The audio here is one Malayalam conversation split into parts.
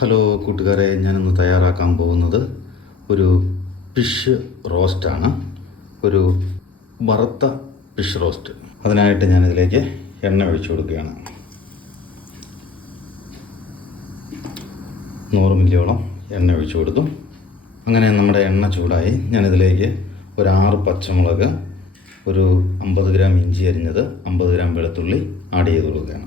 ഹലോ കൂട്ടുകാരെ, ഞാനിന്ന് തയ്യാറാക്കാൻ പോകുന്നത് ഒരു ഫിഷ് റോസ്റ്റാണ്. ഒരു വറുത്ത ഫിഷ് റോസ്റ്റ്. അതിനായിട്ട് ഞാനിതിലേക്ക് എണ്ണ ഒഴിച്ചു കൊടുക്കുകയാണ്. 100 മില്ലിയോളം എണ്ണ ഒഴിച്ചു കൊടുത്തു. അങ്ങനെ നമ്മുടെ എണ്ണ ചൂടായി. ഞാനിതിലേക്ക് ഒരു 6 പച്ചമുളക്, ഒരു 50 ഗ്രാം ഇഞ്ചി അരിഞ്ഞത്, 50 ഗ്രാം വെളുത്തുള്ളി ആഡ് ചെയ്ത് കൊടുക്കുകയാണ്.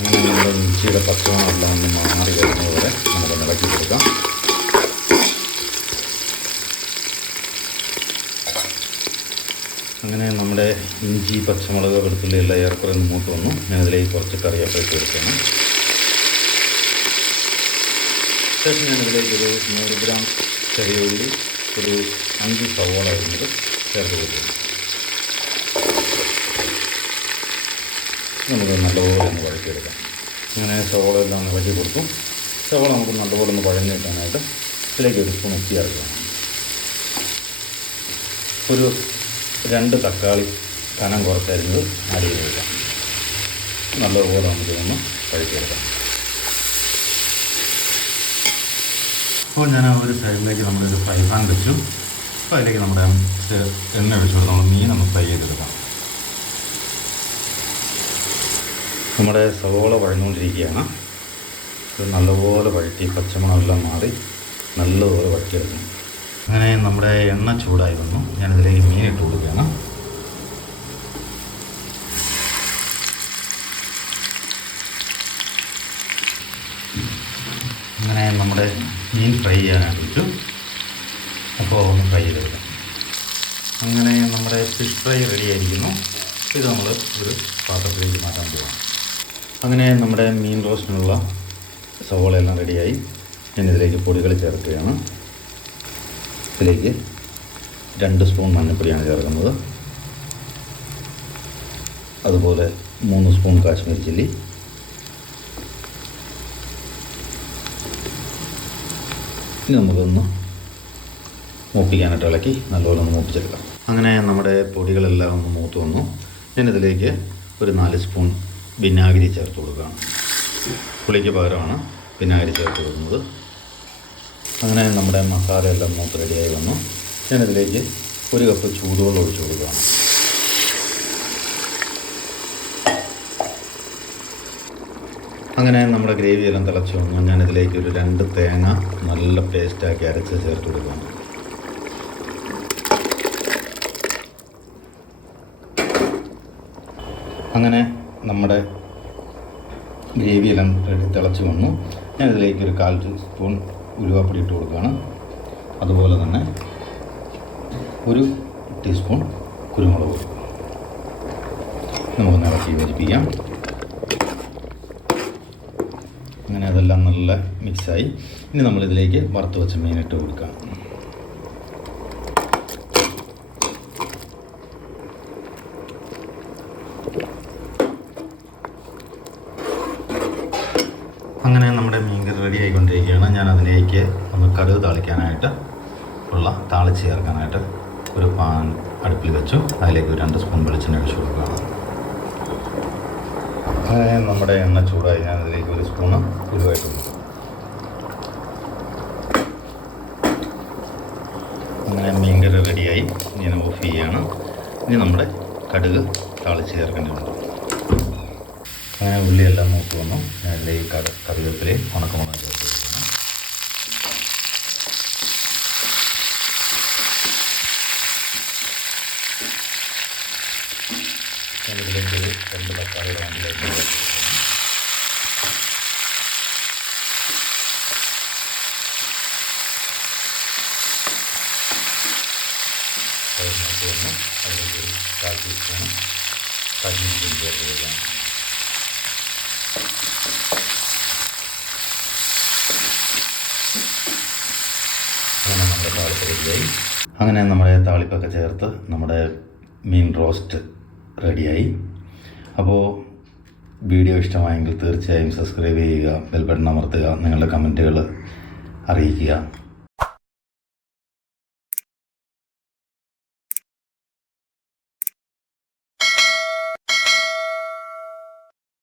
അങ്ങനെ നമ്മുടെ ഇഞ്ചിയുടെ പച്ചമണമെല്ലാം ഒന്ന് മാറി വരുന്നത് വരെ നമുക്ക് ഇളക്കി കൊടുക്കാം. അങ്ങനെ നമ്മുടെ ഇഞ്ചി, പച്ചമുളക്, വെളുത്തുള്ളി എല്ലാം ഏറെക്കുറെ മൂത്ത് വന്നു. ഞാനതിലേക്ക് കുറച്ച് കറിവേപ്പില ചേർക്കണം. ശേഷം ഞാനിതിലേക്ക് ഒരു 100 ഗ്രാം ചെറിയ ഉള്ളി, ഒരു 5 സവോള അരിഞ്ഞത് ചേർത്ത് കൊടുക്കുന്നു. നമുക്ക് നല്ലപോലെ ഒന്ന് വഴറ്റിയെടുക്കാം. ഇങ്ങനെ സവോള എല്ലാം ഇളക്കി കൊടുക്കും. സവോള നമുക്ക് നല്ലപോലെ ഒന്ന് വഴഞ്ഞ് കിട്ടാനായിട്ട് ഇതിലേക്ക് ഒരു സ്പൂൺ ഉപ്പി ചേർക്കണം. ഒരു 2 തക്കാളി കനം കുറച്ചരിഞ്ഞത് ആഡ് ചെയ്ത് കൊടുക്കാം. നല്ലപോലെ നമുക്ക് ഒന്ന് വഴറ്റിയെടുക്കാം. അപ്പോൾ ഞാൻ ഒരു സൈഡിലേക്ക് നമ്മളൊരു ഫ്രൈ പാൻ വെച്ചു. അപ്പോൾ അതിലേക്ക് നമ്മുടെ എണ്ണ ഒഴിച്ചു കൊടുത്ത് നമ്മൾ മീൻ ഒന്ന് ഫ്രൈ ചെയ്തെടുക്കാം. നമ്മുടെ സവോള വഴന്നുകൊണ്ടിരിക്കുകയാണ്. ഇത് നല്ലപോലെ വഴറ്റി പച്ചമണമെല്ലാം മാറി നല്ലപോലെ വഴറ്റിയെടുക്കണം. അങ്ങനെ നമ്മുടെ എണ്ണ ചൂടായി വന്നു. ഞാനിതിലേക്ക് മീനിട്ട് കൊടുക്കുകയാണ്. അങ്ങനെ നമ്മുടെ മീൻ ഫ്രൈ ചെയ്യാനായിട്ട് വെച്ചു. അപ്പോൾ ഒന്ന് ഫ്രൈ ചെയ്തെടുക്കാം. അങ്ങനെ നമ്മുടെ ഫിഷ് ഫ്രൈ റെഡി ആയിരിക്കുന്നു. ഇത് നമ്മൾ ഒരു പാത്രത്തിലേക്ക് മാറ്റാൻ പോകാം. അങ്ങനെ നമ്മുടെ മീൻ റോസ്റ്റിനുള്ള സവോളയെല്ലാം റെഡിയായി. ഞാനിതിലേക്ക് പൊടികൾ ചേർക്കുകയാണ്. ഇതിലേക്ക് 2 സ്പൂൺ മഞ്ഞൾപ്പൊടിയാണ് ചേർക്കുന്നത്. അതുപോലെ 3 സ്പൂൺ കാശ്മീരി ചില്ലി, ഇനി നമുക്കൊന്ന് മൂപ്പിക്കാനായിട്ട് ഇളക്കി നല്ലപോലെ ഒന്ന് മൂപ്പിച്ചെടുക്കാം. അങ്ങനെ നമ്മുടെ പൊടികളെല്ലാം ഒന്ന് മൂത്ത് വന്നു. ഞാനിതിലേക്ക് ഒരു 4 സ്പൂൺ വിനാഗിരി ചേർത്ത് കൊടുക്കുകയാണ്. പുളിക്ക് പകരമാണ് വിനാഗിരി ചേർത്ത് കൊടുക്കുന്നത്. അങ്ങനെ നമ്മുടെ മസാല എല്ലാം മൂത്ത് റെഡിയായി വന്നു. ഞാനിതിലേക്ക് 1 കപ്പ് ചൂടുവെള്ളം ഒഴിച്ച് കൊടുക്കുകയാണ്. അങ്ങനെ നമ്മുടെ ഗ്രേവി എല്ലാം തിളച്ച് വന്നു. ഞാനിതിലേക്ക് ഒരു 2 തേങ്ങ നല്ല പേസ്റ്റാക്കി അരച്ച് ചേർത്ത് കൊടുക്കുകയാണ്. അങ്ങനെ നമ്മുടെ ഗ്രേവിയെല്ലാം തിളച്ച് വന്നു. ഞാനിതിലേക്ക് ഒരു 1/4 സ്പൂൺ ഉലുവാപ്പൊടി ഇട്ട് കൊടുക്കുകയാണ്. അതുപോലെ തന്നെ 1 ടീസ്പൂൺ കുരുമുളക് പൊടി. നമുക്ക് ഇളക്കി യോജിപ്പിക്കാം. അങ്ങനെ അതെല്ലാം നല്ല മിക്സായി. ഇനി നമ്മളിതിലേക്ക് വറുത്ത് വെച്ച മീനിട്ട് കൊടുക്കാം. അങ്ങനെ നമ്മുടെ മീൻകറി റെഡി ആയിക്കൊണ്ടിരിക്കുകയാണ്. ഞാൻ അതിലേക്ക് ഒന്ന് കടുക് താളിക്കാനായിട്ട് താളിച്ച് ചേർക്കാനായിട്ട് ഒരു പാൻ അടുപ്പിൽ വെച്ചു. അതിലേക്ക് ഒരു 2 സ്പൂൺ വെളിച്ചെണ്ണ ഒഴിച്ച് കൊടുക്കുകയാണ്. അങ്ങനെ നമ്മുടെ എണ്ണ ചൂടായി. ഞാൻ അതിലേക്ക് 1 സ്പൂണ് ഉലുവായിട്ട് കൊടുക്കും. അങ്ങനെ മീൻകറി റെഡിയായി. ഞാൻ ഓഫ് ചെയ്യുകയാണ്. ഇനി നമ്മുടെ കടുക് താളിച്ച് ചേർക്കേണ്ടതുണ്ട്. അങ്ങനെ ഉള്ളിയെല്ലാം മൂത്ത് വന്നു. ഞാൻ ഇതിലേക്ക് കറിവേപ്പിലയും ഉണക്കമുളകും ചേർത്ത് കൊടുക്കണം. ഞാനിതിലേക്ക് 2 തക്കാളിയുടെ വണ്ടിലേക്ക് ചേർത്ത് കൊടുക്കണം. അത് മൂത്ത് വന്നു. അതിലേക്ക് 1/4 ടീസ്പൂൺ കാശ്മീരി ചില്ലി ചേർത്ത് കൊടുക്കണം. അങ്ങനെ നമ്മുടെ താളിപ്പ് റെഡിയായി. അങ്ങനെ നമ്മുടെ താളിപ്പൊക്കെ ചേർത്ത് നമ്മുടെ മീൻ റോസ്റ്റ് റെഡിയായി. അപ്പോൾ വീഡിയോ ഇഷ്ടമായെങ്കിൽ തീർച്ചയായും സബ്സ്ക്രൈബ് ചെയ്യുക, ബെൽ ബട്ടൺ അമർത്തുക, നിങ്ങളുടെ കമൻറ്റുകൾ അറിയിക്കുക.